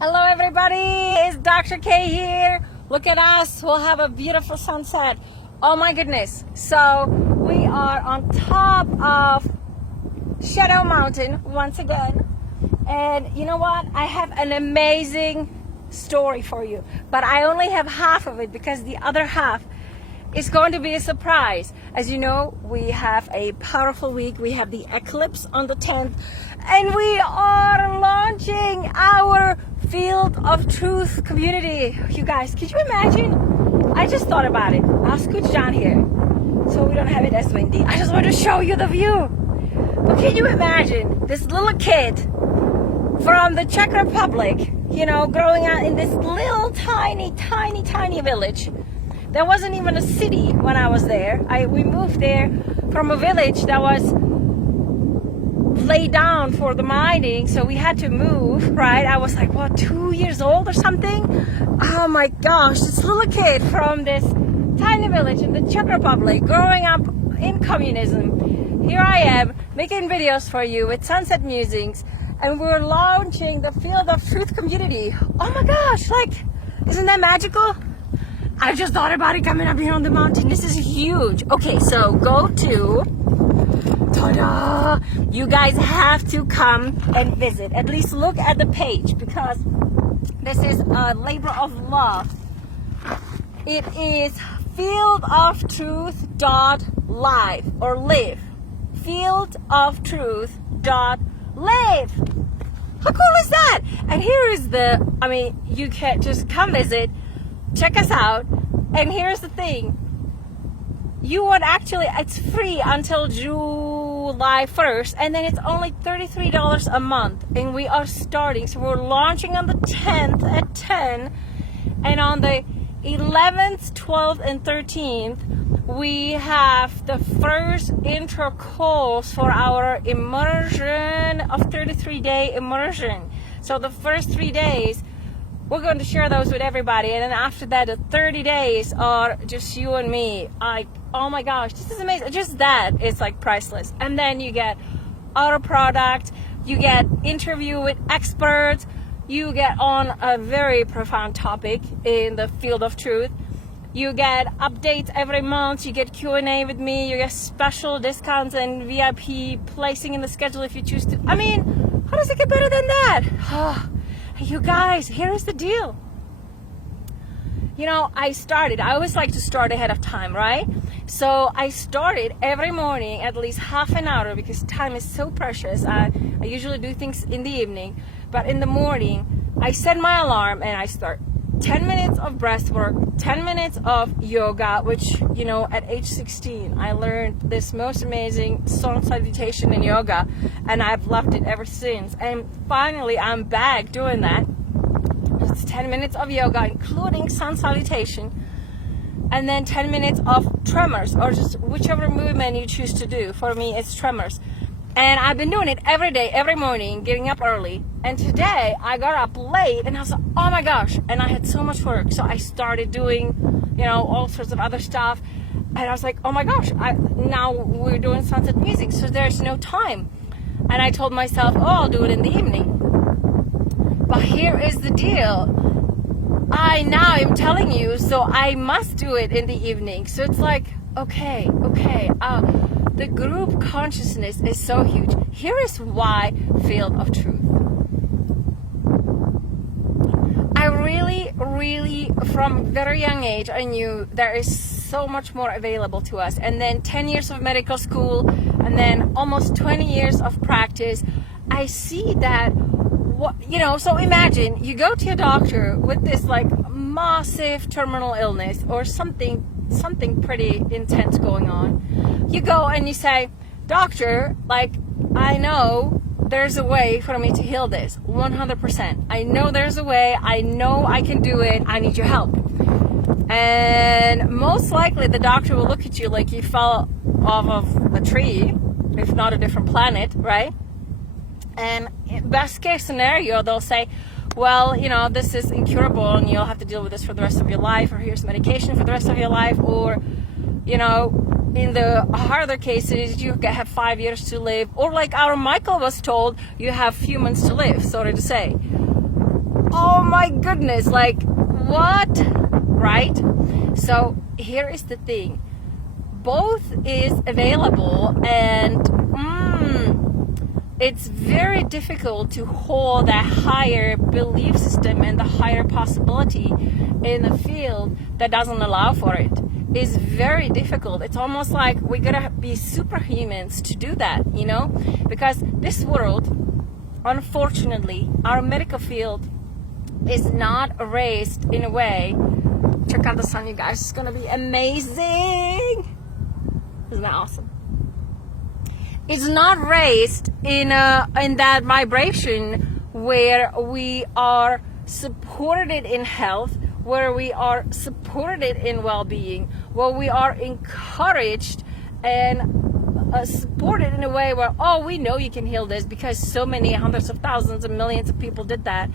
Hello everybody, it's Dr. K here. Look at us, we'll have a beautiful sunset. Oh my goodness. So we are on top of Shadow Mountain once again. And you know what? I have an amazing story for you. But I only have half of it because the other half is going to be a surprise. As you know, we have a powerful week. We have the eclipse on the 10th. And we are launching our Field of Truth community. You guys, could you imagine? I just thought about it. I'll scooch down here so we don't have it as windy. I just want to show you the view. But can you imagine this little kid from the Czech Republic, you know, growing up in this little tiny village. There wasn't even a city when I was there. We moved there from a village that was laid down for the mining, so we had to move, right? I was like, what, 2 years old or something? Oh my gosh, this little kid from this tiny village in the Czech Republic, growing up in communism. Here I am, making videos for you with sunset musings, and we're launching the Field of Truth community. Oh my gosh, like, isn't that magical? I just thought about it coming up here on the mountain. This is huge. Okay, so go to, ta-da! You guys have to come and visit. At least look at the page because this is a labor of love. It is fieldoftruth.live or live. Fieldoftruth.live. How cool is that? And here is you can just come visit. Check us out. And here's the thing. It's free until July 1st, and then it's only $33 a month. And we are starting, so we're launching on the 10th at 10, and on the 11th, 12th, and 13th, we have the first intro course for our immersion of 33-day immersion. So the first 3 days, we're going to share those with everybody, and then after that, the 30 days are just you and me. Oh my gosh, this is amazing. Just that is like priceless. And then you get our product, you get interview with experts, you get on a very profound topic in the field of truth. You get updates every month, you get Q&A with me, you get special discounts and VIP placing in the schedule if you choose to. I mean, how does it get better than that? You guys, here's the deal. You know, I always like to start ahead of time, right? So I started every morning at least half an hour because time is so precious. I usually do things in the evening, but in the morning, I set my alarm and I start 10 minutes of breath work, 10 minutes of yoga, which, you know, at age 16, I learned this most amazing sun salutation in yoga, and I've loved it ever since. And finally, I'm back doing that. It's 10 minutes of yoga, including sun salutation, and then 10 minutes of tremors, or just whichever movement you choose to do. For me, it's tremors. And I've been doing it every day, every morning, getting up early. And today I got up late and I was like, oh my gosh. And I had so much work. So I started doing, you know, all sorts of other stuff. And I was like, oh my gosh, now we're doing sunset music. So there's no time. And I told myself, oh, I'll do it in the evening. But here is the deal. I now am telling you, so I must do it in the evening. So it's like, okay. The group consciousness is so huge. Here is why Field of Truth. I really, from a very young age, I knew there is so much more available to us. And then 10 years of medical school, and then almost 20 years of practice. I see that, so imagine you go to a doctor with this like massive terminal illness or something pretty intense going on. You go and you say, doctor, like, I know there's a way for me to heal this 100%. I know there's a way. I know I can do it. I need your help. And most likely the doctor will look at you like you fell off of a tree, if not a different planet, right? And best case scenario, they'll say, well, you know, this is incurable and you'll have to deal with this for the rest of your life, or here's medication for the rest of your life, or, you know, in the harder cases, you have 5 years to live, or like our Michael was told, you have few months to live, so to say. oh my goodness, like what, right? So here is the thing, both is available, and it's very difficult to hold that higher belief system and the higher possibility in a field that doesn't allow for it. Is very difficult. It's almost like we gotta be superhumans to do that, you know, because this world, unfortunately, our medical field is not raised in a way. Check out the sun, you guys. It's gonna be amazing. Isn't that awesome? It's not raised in that vibration where we are supported in health, where we are supported in well-being, where we are encouraged and supported in a way where, oh, we know you can heal this because so many hundreds of thousands and millions of people did that.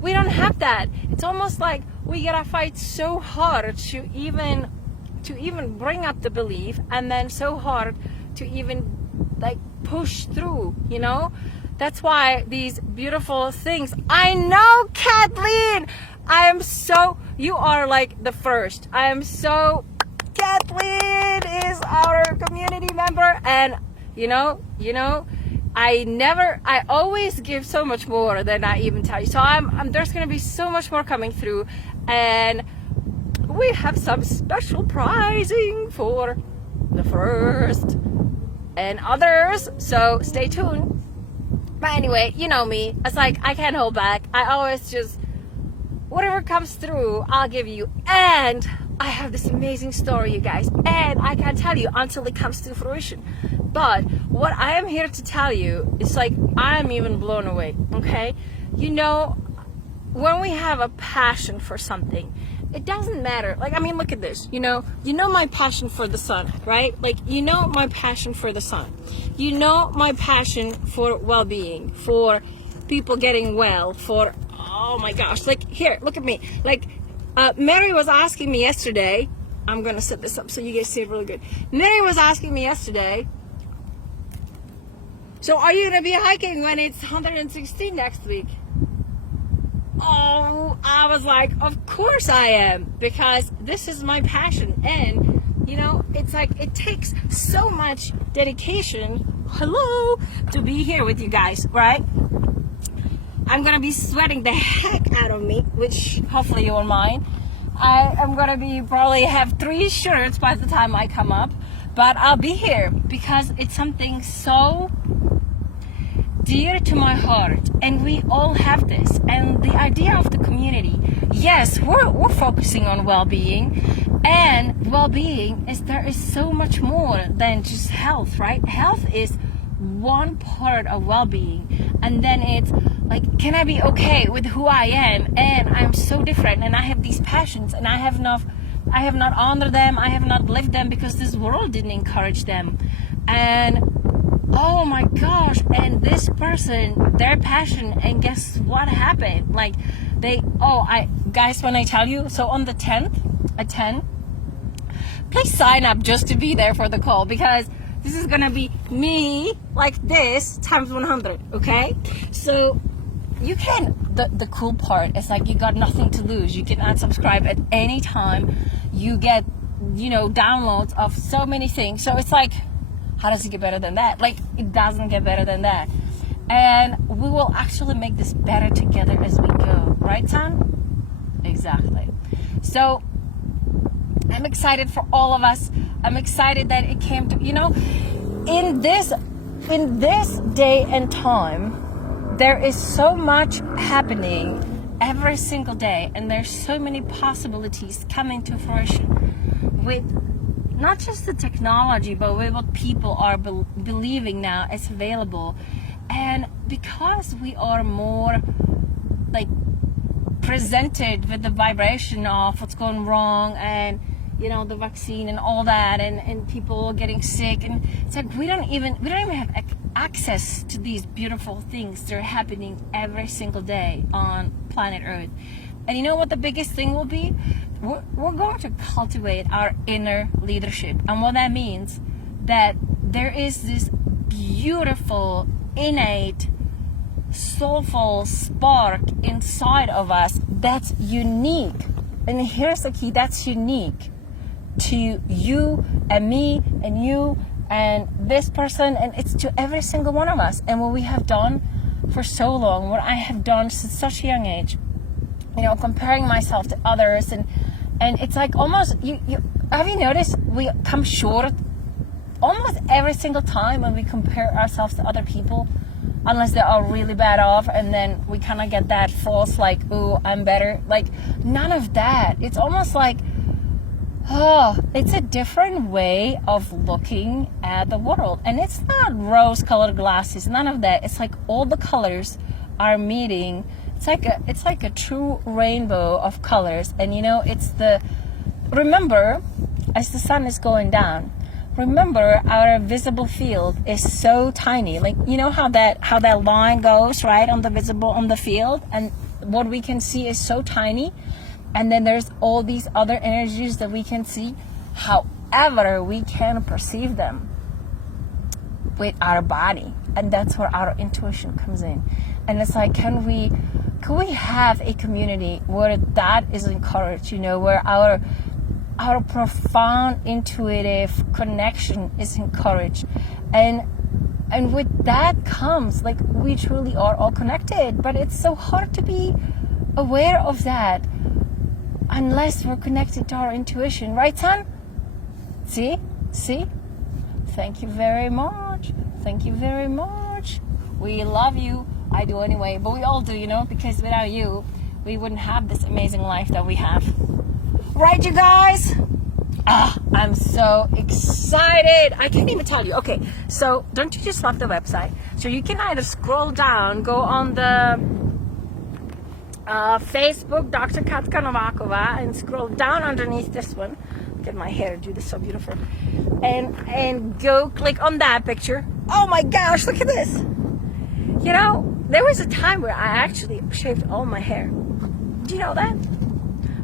We don't have that. It's almost like we gotta fight so hard to even bring up the belief, and then so hard to even like push through, you know. That's why these beautiful things. I know, Kathleen, you are like the first. Kathleen is our community member, and you know, I always give so much more than I even tell you. So there's gonna be so much more coming through, and we have some special pricing for the first and others, so stay tuned. But anyway, you know me, it's like I can't hold back. I always just, whatever comes through, I'll give you. And I have this amazing story, you guys, and I can't tell you until it comes to fruition. But what I am here to tell you is like, I'm even blown away, okay? You know, when we have a passion for something, it doesn't matter. Like, I mean, look at this, you know my passion for the sun, right? Like, you know my passion for the sun. You know my passion for well-being, for people getting well, for, oh my gosh, like, here, look at me. Like, Mary was asking me yesterday, I'm gonna set this up so you guys see it really good. Mary was asking me yesterday, so are you gonna be hiking when it's 116 next week? Oh, I was like, of course I am, because this is my passion. And you know, it's like, it takes so much dedication, to be here with you guys, right? I'm gonna be sweating the heck out of me, which hopefully you won't mind. I am gonna be probably have 3 shirts by the time I come up, but I'll be here because it's something so dear to my heart, and we all have this. And the idea of the community, yes, we're focusing on well-being, and well-being there is so much more than just health, right? Health is one part of well-being, and then it's like, can I be okay with who I am? And I'm so different, and I have these passions, and I have not honored them, I have not lived them because this world didn't encourage them. And oh my gosh, and this person, their passion, and guess what happened? Like, guys, when I tell you, so on the 10th at 10, please sign up just to be there for the call, because this is gonna be me like this times 100, okay? So you can, the cool part is like, you got nothing to lose. You can unsubscribe at any time. You get, downloads of so many things. So it's like, how does it get better than that? Like, it doesn't get better than that. And we will actually make this better together as we go. Right, son? Exactly. So I'm excited for all of us. I'm excited that it came to, in this day and time, there is so much happening every single day, and there's so many possibilities coming to fruition with not just the technology, but with what people are believing now is available. And because we are more like presented with the vibration of what's going wrong, and the vaccine and all that, and people getting sick, and it's like we don't even have access to these beautiful things. They're happening every single day on planet Earth. And you know what the biggest thing will be? We're going to cultivate our inner leadership. And what that means, that there is this beautiful, innate soulful spark inside of us that's unique. And here's the key, that's unique to you and me and you and this person, and it's to every single one of us. And what we have done for so long, what I have done since such a young age, comparing myself to others, and it's like almost, you have you noticed we come short almost every single time when we compare ourselves to other people, unless they are really bad off, and then we kind of get that false like, ooh, I'm better. Like, none of that. It's almost like, it's a different way of looking at the world. And it's not rose-colored glasses, none of that. It's like all the colors are meeting. It's like a true rainbow of colors. And remember, as the sun is going down, remember our visible field is so tiny. Like, how that line goes, right, on the field, and what we can see is so tiny. And then there's all these other energies that we can see. However, we can perceive them with our body. And that's where our intuition comes in. And it's like, can we have a community where that is encouraged, where our profound intuitive connection is encouraged. And with that comes, like, we truly are all connected. But it's so hard to be aware of that unless we're connected to our intuition, right, son? See? Thank you very much. We love you. I do anyway, but we all do, because without you, we wouldn't have this amazing life that we have. Right, you guys? I'm so excited. I can't even tell you. Okay, so don't you just love the website? So you can either scroll down, go on the Facebook, Dr. Katka Novakova, and scroll down underneath this one. Look at my hair, dude, it's so beautiful. And go click on that picture. Oh my gosh, look at this. There was a time where I actually shaved all my hair. Do you know that?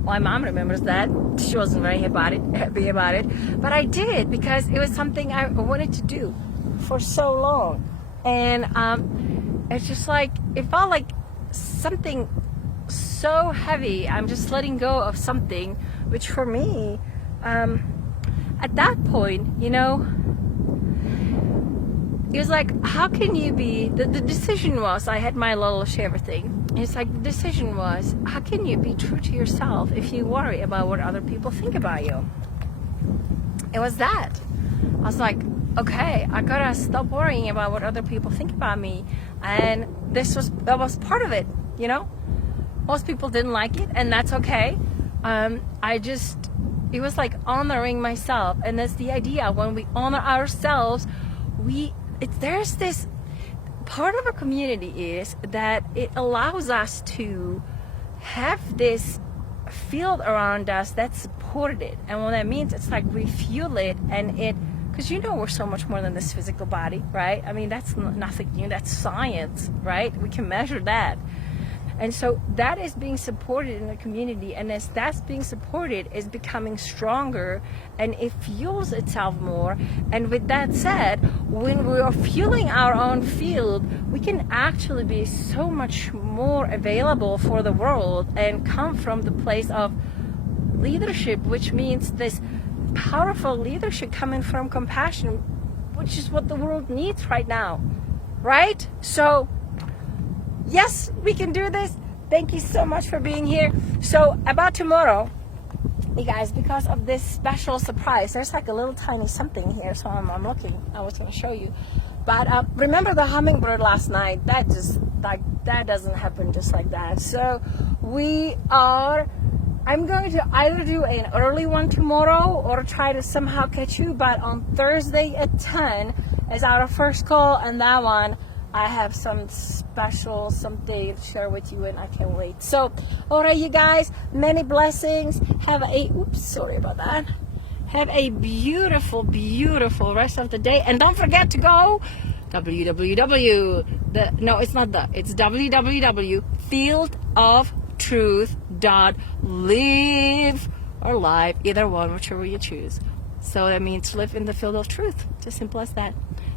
My mom remembers that. She wasn't very happy about it. But I did, because it was something I wanted to do for so long. And it's just like, it felt like something so heavy. I'm just letting go of something, which for me, at that point, it was like, how can you be, the decision was, I had my little shaver thing. It's like, the decision was, how can you be true to yourself if you worry about what other people think about you? It was that. I was like, okay, I gotta stop worrying about what other people think about me. And that was part of it, Most people didn't like it, and that's okay. It was like honoring myself. And that's the idea. When we honor ourselves, there's this part of a community is that it allows us to have this field around us that supported it. And what that means, it's like we fuel it, and because we're so much more than this physical body, right? I mean, that's nothing new, that's science, right? We can measure that. And so that is being supported in the community, and as that's being supported, is becoming stronger, and it fuels itself more. And with that said, when we are fueling our own field, we can actually be so much more available for the world and come from the place of leadership, which means this powerful leadership coming from compassion, which is what the world needs right now, right? So yes, we can do this. Thank you so much for being here. So about tomorrow, you guys, because of this special surprise, there's like a little tiny something here. So I'm looking. I was going to show you. But remember the hummingbird last night? That doesn't happen just like that. So I'm going to either do an early one tomorrow or try to somehow catch you. But on Thursday at 10 is our first call, and that one, I have some special something to share with you, and I can't wait. So, all right, you guys, many blessings. Have a beautiful, beautiful rest of the day. And don't forget to go www.fieldoftruth.live or live, either one, whichever you choose. So that means live in the field of truth. Just simple as that.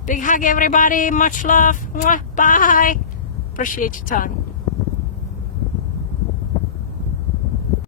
Big hug, everybody. Much love. Mwah. Bye. Appreciate your time.